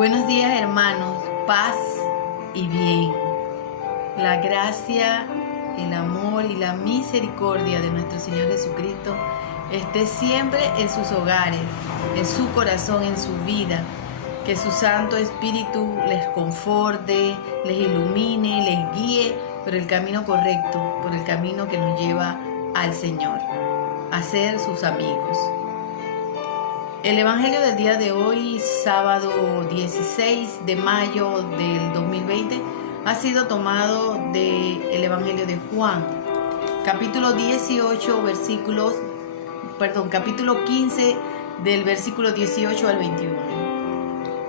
Buenos días, hermanos, paz y bien. La gracia, el amor y la misericordia de nuestro Señor Jesucristo esté siempre en sus hogares, en su corazón, en su vida. Que su Santo Espíritu les conforte, les ilumine, les guíe por el camino correcto, por el camino que nos lleva al Señor, a ser sus amigos. El Evangelio del día de hoy, sábado 16 de mayo del 2020, ha sido tomado del Evangelio de Juan, capítulo 15 del versículo 18 al 21.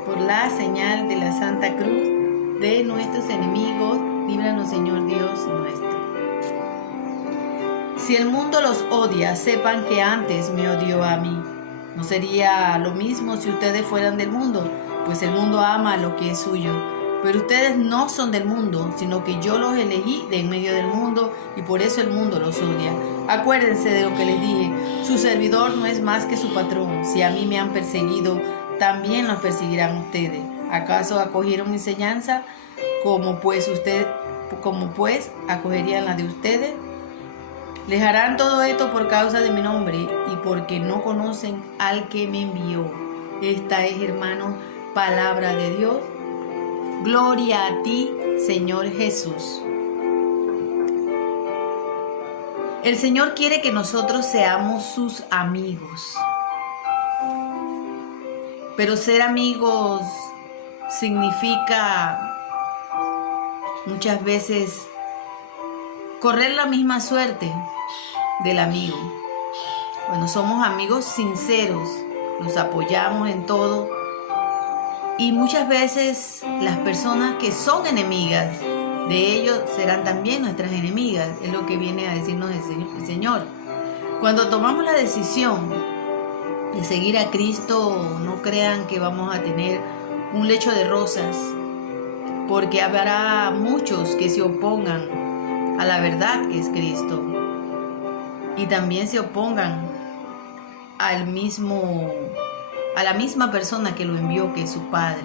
Por la señal de la Santa Cruz de nuestros enemigos, líbranos, Señor Dios nuestro. Si el mundo los odia, sepan que antes me odió a mí. No sería lo mismo si ustedes fueran del mundo, pues el mundo ama lo que es suyo. Pero ustedes no son del mundo, sino que yo los elegí de en medio del mundo y por eso el mundo los odia. Acuérdense de lo que les dije, su servidor no es más que su patrón. Si a mí me han perseguido, también los perseguirán ustedes. ¿Acaso acogieron mi enseñanza como pues acogerían la de ustedes? Les harán todo esto por causa de mi nombre y porque no conocen al que me envió. Esta es, hermanos, palabra de Dios. Gloria a ti, Señor Jesús. El Señor quiere que nosotros seamos sus amigos. Pero ser amigos significa muchas veces correr la misma suerte del amigo. Cuando somos amigos sinceros, nos apoyamos en todo y muchas veces las personas que son enemigas de ellos serán también nuestras enemigas. Es lo que viene a decirnos el Señor. Cuando tomamos la decisión de seguir a Cristo, no crean que vamos a tener un lecho de rosas, porque habrá muchos que se opongan a la verdad que es Cristo y también se opongan a la misma persona que lo envió, que es su Padre.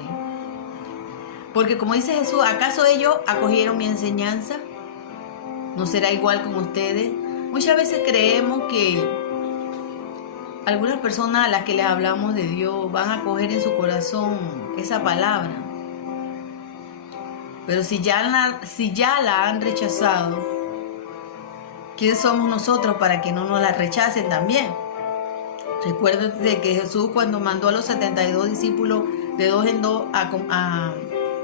Porque como dice Jesús, ¿acaso ellos acogieron mi enseñanza? ¿No será igual con ustedes? Muchas veces creemos que algunas personas a las que les hablamos de Dios van a coger en su corazón esa palabra. Pero si ya la han rechazado, ¿quién somos nosotros para que no nos la rechacen también? Recuerden que Jesús, cuando mandó a los 72 discípulos de dos en dos a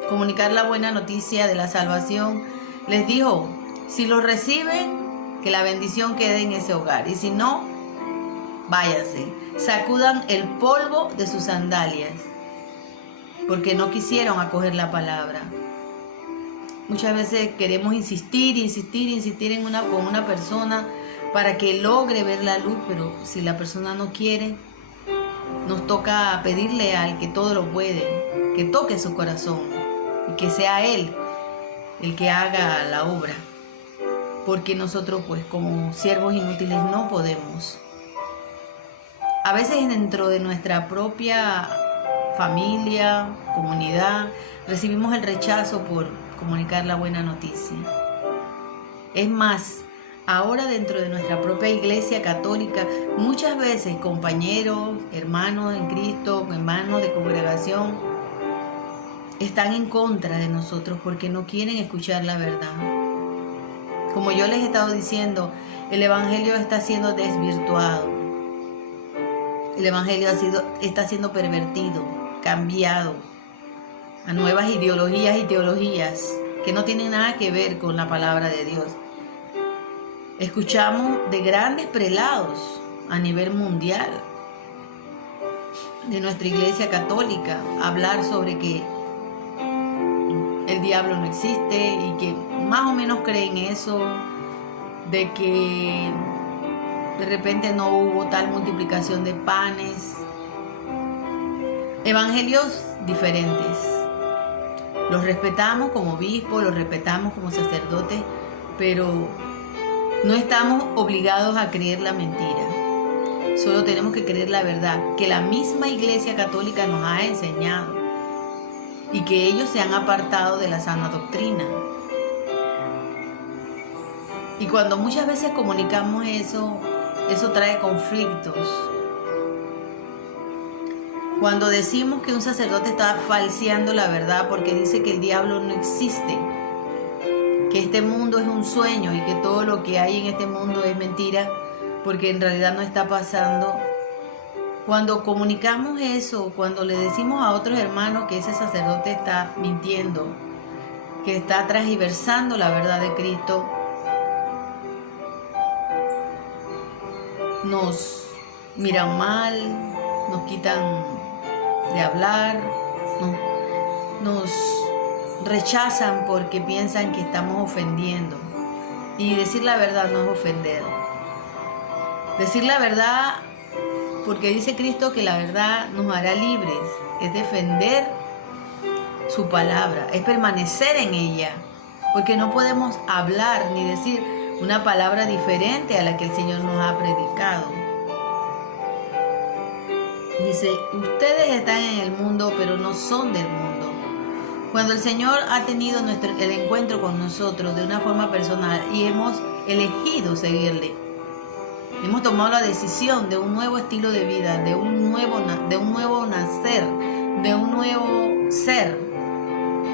comunicar la buena noticia de la salvación, les dijo, si los reciben, que la bendición quede en ese hogar, y si no, váyanse, sacudan el polvo de sus sandalias, porque no quisieron acoger la palabra. Muchas veces queremos insistir con una persona para que logre ver la luz, pero si la persona no quiere, nos toca pedirle al que todo lo puede, que toque su corazón y que sea Él el que haga la obra, porque nosotros pues como siervos inútiles no podemos. A veces dentro de nuestra propia familia, comunidad, recibimos el rechazo por comunicar la buena noticia. Es más, ahora dentro de nuestra propia iglesia católica, muchas veces compañeros, hermanos en Cristo, hermanos de congregación, están en contra de nosotros porque no quieren escuchar la verdad. Como yo les he estado diciendo, el Evangelio está siendo desvirtuado. El Evangelio está siendo pervertido, cambiado a nuevas ideologías y teologías que no tienen nada que ver con la palabra de Dios. Escuchamos de grandes prelados a nivel mundial de nuestra iglesia católica hablar sobre que el diablo no existe y que más o menos creen eso, de que de repente no hubo tal multiplicación de panes. Evangelios diferentes. Los respetamos como obispos, los respetamos como sacerdotes, pero no estamos obligados a creer la mentira. Solo tenemos que creer la verdad que la misma Iglesia Católica nos ha enseñado. y que ellos se han apartado de la sana doctrina. Y cuando muchas veces comunicamos eso, eso trae conflictos. Cuando decimos que un sacerdote está falseando la verdad porque dice que el diablo no existe, que este mundo es un sueño y que todo lo que hay en este mundo es mentira, porque en realidad no está pasando. Cuando comunicamos eso, cuando le decimos a otros hermanos que ese sacerdote está mintiendo, que está transgiversando la verdad de Cristo, nos miran mal, nos quitan de hablar, nos rechazan porque piensan que estamos ofendiendo. Y decir la verdad no es ofender. Decir la verdad, porque dice Cristo que la verdad nos hará libres, es defender su palabra, es permanecer en ella, porque no podemos hablar ni decir una palabra diferente a la que el Señor nos ha predicado. Dice, ustedes están en el mundo, pero no son del mundo. Cuando el Señor ha tenido el encuentro con nosotros de una forma personal y hemos elegido seguirle, hemos tomado la decisión de un nuevo estilo de vida, de un nuevo nacer, de un nuevo ser,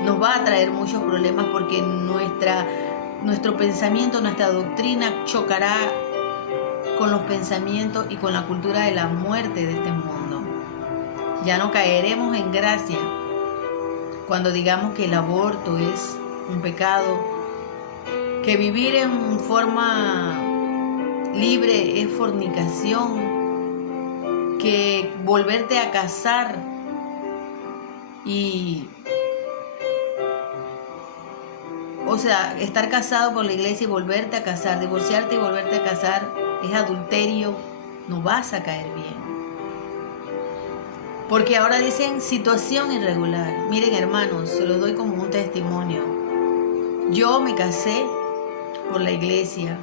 nos va a traer muchos problemas porque nuestro pensamiento, nuestra doctrina chocará con los pensamientos y con la cultura de la muerte de este mundo. Ya no caeremos en gracia cuando digamos que el aborto es un pecado, que vivir en forma libre es fornicación, que volverte a casar estar casado por la iglesia y volverte a casar, divorciarte y volverte a casar es adulterio, no vas a caer bien. Porque ahora dicen situación irregular. Miren, hermanos, se los doy como un testimonio. Yo me casé por la iglesia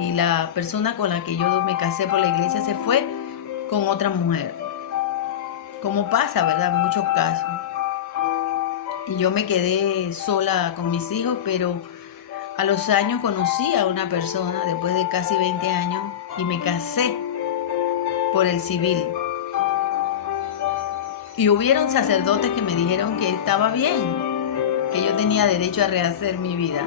y la persona con la que yo me casé por la iglesia se fue con otra mujer. Como pasa, ¿verdad? En muchos casos. Y yo me quedé sola con mis hijos, pero a los años conocí a una persona, después de casi 20 años, y me casé por el civil. Y hubieron sacerdotes que me dijeron que estaba bien, que yo tenía derecho a rehacer mi vida.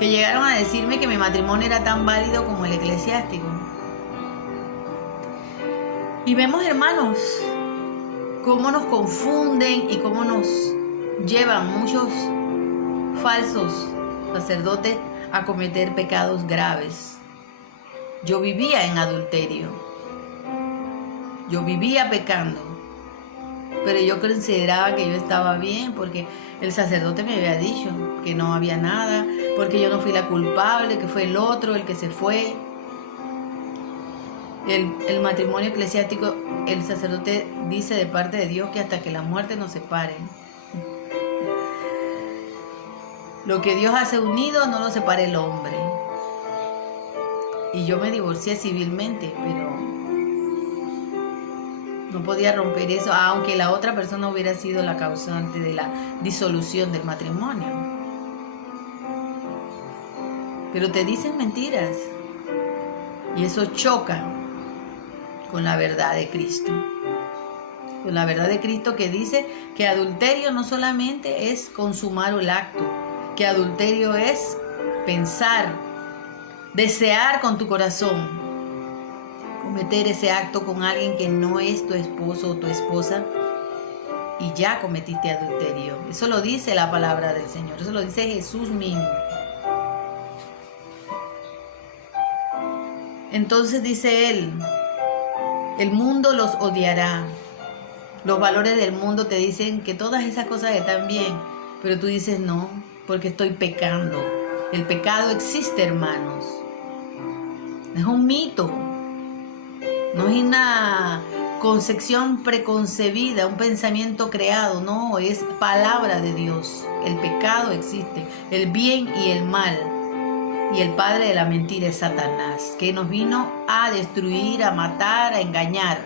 Que llegaron a decirme que mi matrimonio era tan válido como el eclesiástico. Y vemos, hermanos, cómo nos confunden y cómo nos llevan muchos falsos sacerdotes a cometer pecados graves. Yo vivía en adulterio. Yo vivía pecando, pero yo consideraba que yo estaba bien porque el sacerdote me había dicho que no había nada, porque yo no fui la culpable, que fue el otro el que se fue. El matrimonio eclesiástico, el sacerdote dice de parte de Dios que hasta que la muerte nos separe. Lo que Dios hace unido no lo separe el hombre. Y yo me divorcié civilmente, pero no podía romper eso, aunque la otra persona hubiera sido la causante de la disolución del matrimonio. Pero te dicen mentiras. Y eso choca con la verdad de Cristo. Con la verdad de Cristo que dice que adulterio no solamente es consumar el acto, que adulterio es pensar, desear con tu corazón, cometer ese acto con alguien que no es tu esposo o tu esposa y ya cometiste adulterio. Eso lo dice la palabra del Señor, eso lo dice Jesús mismo. Entonces dice Él, el mundo los odiará. Los valores del mundo te dicen que todas esas cosas están bien, pero tú dices no, porque estoy pecando. El pecado existe, hermanos. Es un mito. No es una concepción preconcebida, un pensamiento creado, no, es palabra de Dios. El pecado existe, el bien y el mal. Y el padre de la mentira es Satanás, que nos vino a destruir, a matar, a engañar.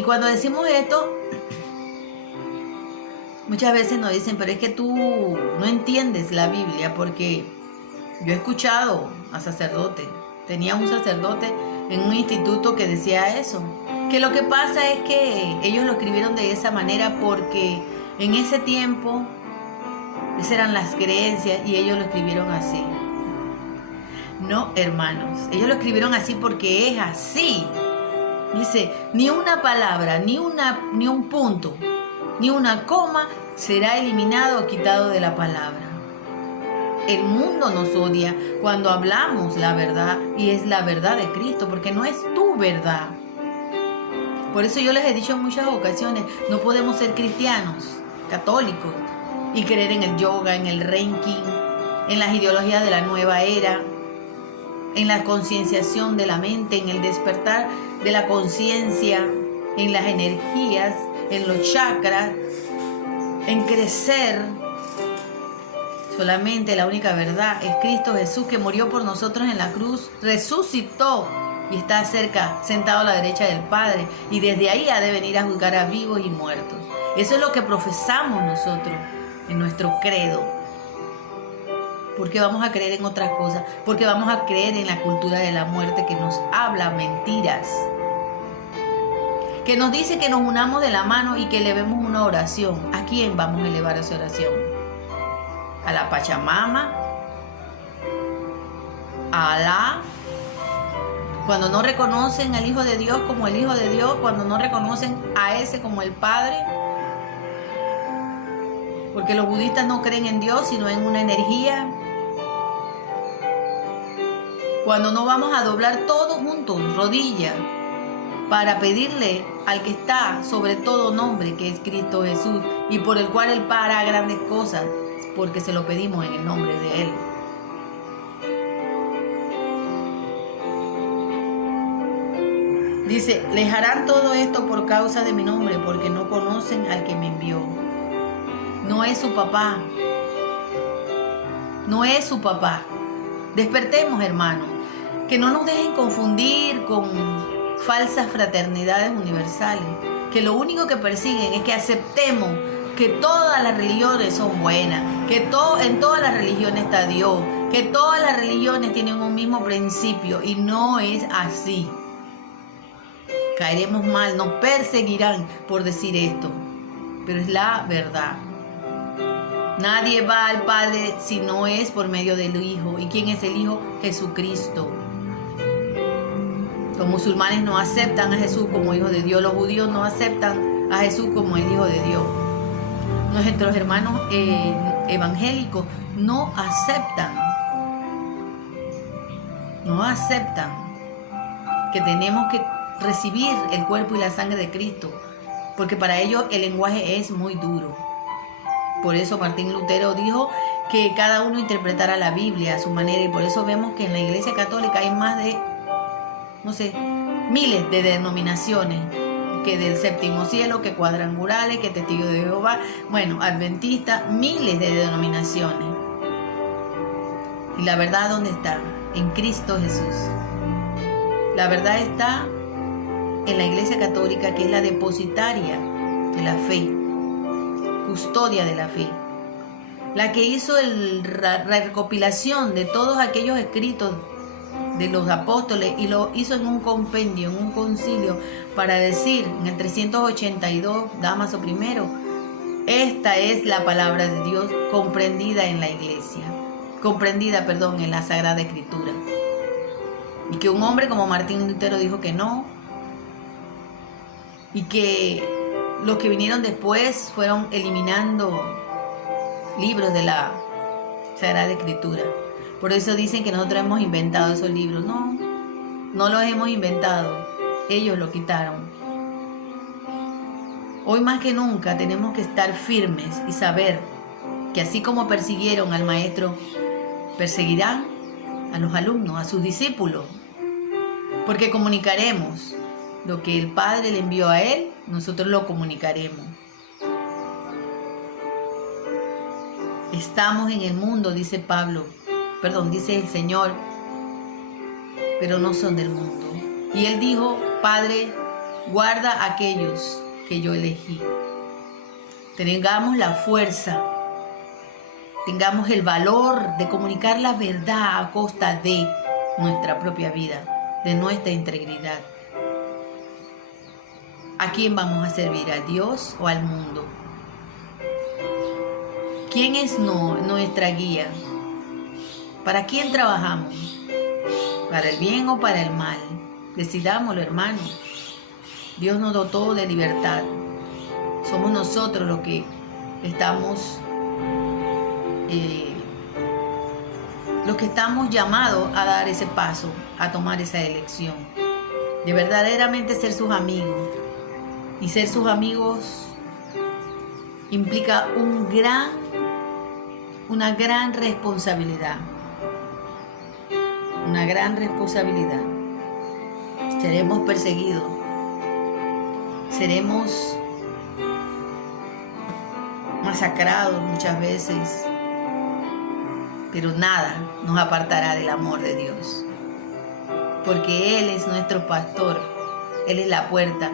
Y cuando decimos esto, muchas veces nos dicen, pero es que tú no entiendes la Biblia, porque yo he escuchado a sacerdotes, tenía un sacerdote en un instituto que decía eso, que lo que pasa es que ellos lo escribieron de esa manera porque en ese tiempo esas eran las creencias y ellos lo escribieron así. No, hermanos, ellos lo escribieron así porque es así. Dice, ni una palabra, ni un punto, ni una coma será eliminado o quitado de la palabra. El mundo nos odia cuando hablamos la verdad, y es la verdad de Cristo, porque no es tu verdad. Por eso yo les he dicho en muchas ocasiones, no podemos ser cristianos, católicos, y creer en el yoga, en el reiki, en las ideologías de la nueva era, en la concienciación de la mente, en el despertar de la conciencia, en las energías, en los chakras, en crecer. Solamente la única verdad es Cristo Jesús, que murió por nosotros en la cruz, resucitó y está cerca, sentado a la derecha del Padre, y desde ahí ha de venir a juzgar a vivos y muertos. Eso es lo que profesamos nosotros en nuestro credo. ¿Por qué vamos a creer en otras cosas? Porque vamos a creer en la cultura de la muerte que nos habla mentiras, que nos dice que nos unamos de la mano y que elevemos una oración. ¿A quién vamos a elevar esa oración? ¿A la Pachamama? ¿A Alá? Cuando no reconocen al Hijo de Dios como el Hijo de Dios, cuando no reconocen a ese como el Padre. Porque los budistas no creen en Dios, sino en una energía. Cuando no vamos a doblar todos juntos, rodillas, para pedirle al que está sobre todo nombre, que es Cristo Jesús, y por el cual Él hará grandes cosas, porque se lo pedimos en el nombre de Él. Dice, les harán todo esto por causa de mi nombre, porque no conocen al que me envió. No es su papá. No es su papá. Despertemos, hermanos. Que no nos dejen confundir con falsas fraternidades universales. Que lo único que persiguen es que aceptemos que todas las religiones son buenas. Que en todas las religiones está Dios. Que todas las religiones tienen un mismo principio. Y no es así. Caeremos mal, nos perseguirán por decir esto. Pero es la verdad. Nadie va al Padre si no es por medio del Hijo. ¿Y quién es el Hijo? Jesucristo. Los musulmanes no aceptan a Jesús como Hijo de Dios. Los judíos no aceptan a Jesús como el Hijo de Dios. Nuestros hermanos evangélicos no aceptan. No aceptan que tenemos que recibir el cuerpo y la sangre de Cristo. Porque para ellos el lenguaje es muy duro. Por eso Martín Lutero dijo que cada uno interpretara la Biblia a su manera, y por eso vemos que en la Iglesia Católica hay más de, no sé, miles de denominaciones, que del Séptimo Cielo, que cuadrangulares, que Testigos de Jehová, bueno, adventistas, miles de denominaciones. ¿Y la verdad dónde está? En Cristo Jesús. La verdad está en la Iglesia Católica, que es la depositaria de la fe, custodia de la fe, la que hizo la recopilación de todos aquellos escritos de los apóstoles y lo hizo en un compendio, en un concilio, para decir en el 382, Dámaso I, esta es la palabra de Dios comprendida en la iglesia, en la Sagrada Escritura. Y que un hombre como Martín Lutero dijo que no, y que los que vinieron después fueron eliminando libros de la Sagrada Escritura. Por eso dicen que nosotros hemos inventado esos libros. No, no los hemos inventado. Ellos lo quitaron. Hoy más que nunca tenemos que estar firmes y saber que así como persiguieron al maestro, perseguirán a los alumnos, a sus discípulos. Porque comunicaremos lo que el Padre le envió a él, nosotros lo comunicaremos. Estamos en el mundo, dice el Señor, pero no son del mundo. Y él dijo, Padre, guarda a aquellos que yo elegí. Tengamos la fuerza, tengamos el valor de comunicar la verdad a costa de nuestra propia vida, de nuestra integridad. ¿A quién vamos a servir? ¿A Dios o al mundo? ¿Quién es nuestra guía? ¿Para quién trabajamos? ¿Para el bien o para el mal? Decidámoslo, hermano. Dios nos dotó de libertad. Somos nosotros los que estamos llamados a dar ese paso, a tomar esa elección, de verdaderamente ser sus amigos. Y ser sus amigos implica una gran responsabilidad. Una gran responsabilidad. Seremos perseguidos. Seremos masacrados muchas veces. Pero nada nos apartará del amor de Dios. Porque Él es nuestro pastor. Él es la puerta.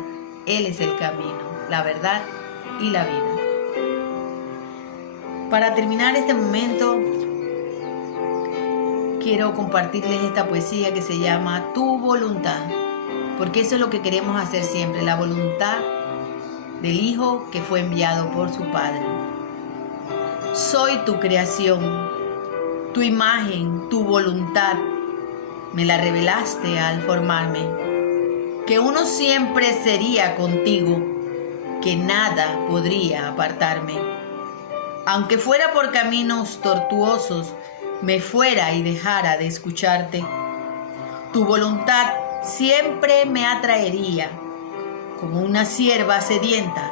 Él es el camino, la verdad y la vida. Para terminar este momento, quiero compartirles esta poesía que se llama Tu voluntad, porque eso es lo que queremos hacer siempre, la voluntad del Hijo que fue enviado por su Padre. Soy tu creación, tu imagen, tu voluntad, me la revelaste al formarme. Que uno siempre sería contigo, que nada podría apartarme. Aunque fuera por caminos tortuosos, me fuera y dejara de escucharte, tu voluntad siempre me atraería, como una cierva sedienta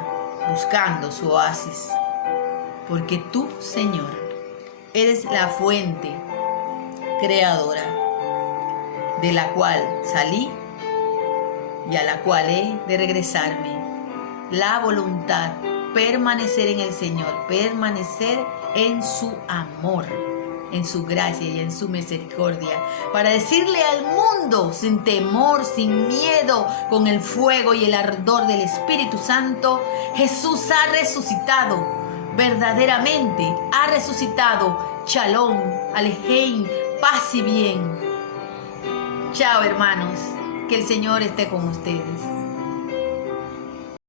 buscando su oasis. Porque tú, Señor, eres la fuente creadora, de la cual salí y a la cual he de regresarme. La voluntad, permanecer en el Señor, permanecer en su amor, en su gracia y en su misericordia, para decirle al mundo sin temor, sin miedo, con el fuego y el ardor del Espíritu Santo: Jesús ha resucitado, verdaderamente ha resucitado. Shalom, Alejem, paz y bien. Chao, hermanos. Que el Señor esté con ustedes.